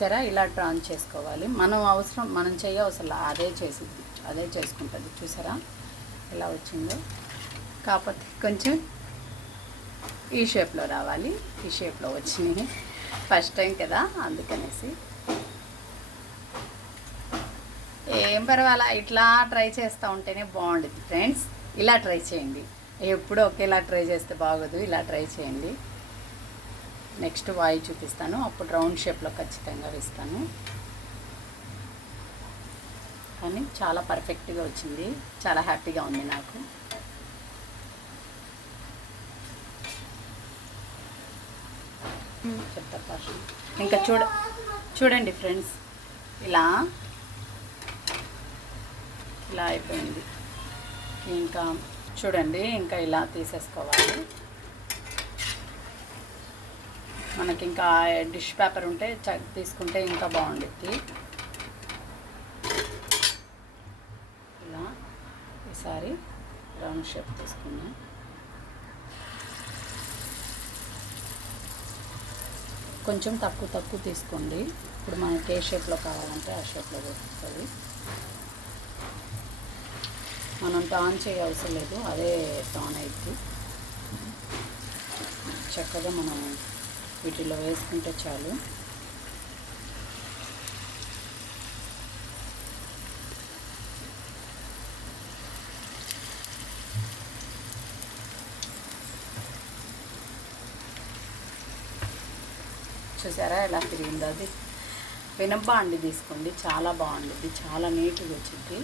చూసారా, ఇలా టర్న్ చేసుకోవాలి. మనం చేయవసరం అదే చేసుకుంటుంది. చూసారా ఎలా వచ్చిందో. కాకపోతే కొంచెం ఈ షేప్లో రావాలి. ఈ షేప్లో వచ్చినాయి, ఫస్ట్ టైం కదా అందుకనేసి. ఏం పర్వాలా, ఇట్లా ట్రై చేస్తూ ఉంటేనే బాగుంటుంది ఫ్రెండ్స్. ఇలా ట్రై చేయండి. ఎప్పుడూ ఒకేలా ట్రై చేస్తే బాగోదు, ఇలా ట్రై చేయండి. నెక్స్ట్ వాయి చూపిస్తాను, అప్పుడు రౌండ్ షేప్లో ఖచ్చితంగా వేస్తాను. కానీ చాలా పర్ఫెక్ట్గా వచ్చింది, చాలా హ్యాపీగా ఉంది నాకు. చెప్తారు భాష. ఇంకా చూడండి ఫ్రెండ్స్, ఇలా అయిపోయింది. ఇంకా చూడండి, ఇంకా ఇలా తీసేసుకోవాలి. మనకి ఇంకా డిష్ పేపర్ ఉంటే తీసుకుంటే ఇంకా బాగుంటుంది. ఇలా ఈసారి రౌండ్ షేప్ తీసుకున్నాం. కొంచెం తక్కువ తీసుకోండి. ఇప్పుడు మనకి ఏ షేప్లో కావాలంటే ఆ షేప్లో వస్తుంది. మనం టర్న్ చేయవసరం లేదు, అదే టర్న్ అయితే చక్కగా మనం వీటిలో వేసుకుంటే చాలు. చూసారా ఎలా తిరిగింది. అది వినప తీసుకోండి, చాలా బాగుంటుంది, చాలా నీట్గా వచ్చింది.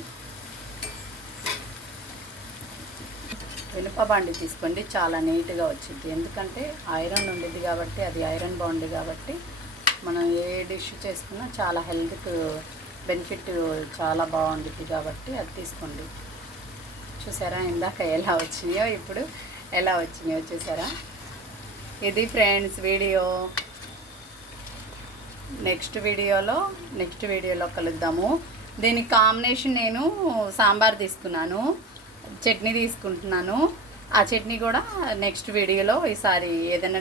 వినప బాండి తీసుకోండి, చాలా నీట్గా వచ్చింది. ఎందుకంటే ఐరన్ ఉండేది కాబట్టి, అది ఐరన్ బాండి కాబట్టి మనం ఏ డిష్ చేసుకున్నా చాలా హెల్త్కి బెనిఫిట్ చాలా బాగుంటుంది కాబట్టి అది తీసుకోండి. చూసారా ఇందాక ఎలా వచ్చినాయో, ఇప్పుడు ఎలా వచ్చినాయో చూసారా. ఇది ఫ్రెండ్స్ వీడియో. నెక్స్ట్ వీడియోలో కలుద్దాము. దీనికి కాంబినేషన్ నేను సాంబార్ తీసుకున్నాను, చట్నీ తీసుకుంటున్నాను. ఆ చట్నీ కూడా నెక్స్ట్ వీడియోలో, ఈసారి ఏదైనా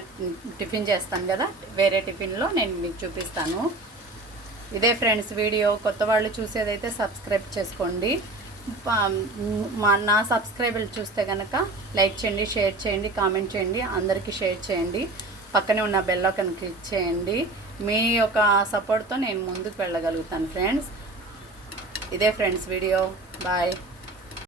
టిఫిన్ చేస్తాను కదా, వేరే టిఫిన్లో నేను మీకు చూపిస్తాను. ఇదే ఫ్రెండ్స్ వీడియో. కొత్త వాళ్ళు చూసేదైతే సబ్స్క్రైబ్ చేసుకోండి. నా సబ్స్క్రైబర్లు చూస్తే కనుక లైక్ చేయండి, షేర్ చేయండి, కామెంట్ చేయండి, అందరికీ షేర్ చేయండి. పక్కనే ఉన్న బెల్ ఐకాన్ క్లిక్ చేయండి. మీ యొక్క సపోర్ట్తో నేను ముందుకు వెళ్ళగలుగుతాను ఫ్రెండ్స్. ఇదే ఫ్రెండ్స్ వీడియో. బాయ్.